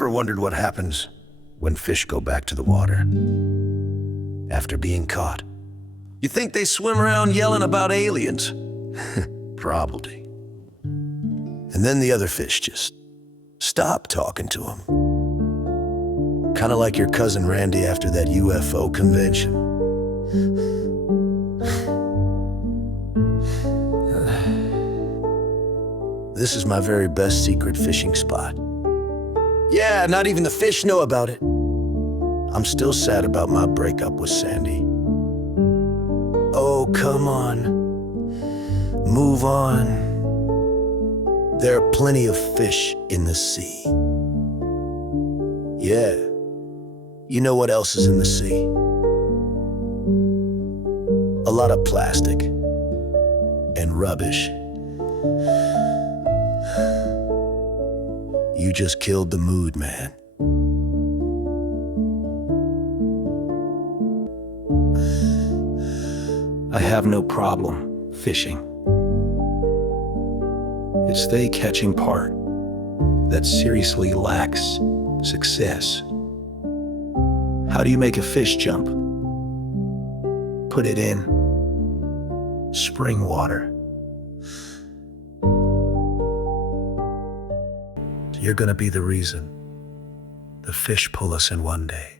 Ever wondered what happens when fish go back to the water after being caught? You think they swim around yelling about aliens? Probably. And then the other fish just stop talking to them. Kind of like your cousin Randy after that UFO convention. This is my very best secret fishing spot. Yeah, not even the fish know about it. I'm still sad about my breakup with Sandy. Oh, come on. Move on. There are plenty of fish in the sea. Yeah. You know what else is in the sea? A lot of plastic and rubbish. You just killed the mood, man. I have no problem fishing. It's the catching part that seriously lacks success. How do you make a fish jump? Put it in spring water. You're gonna be the reason the fish pull us in one day.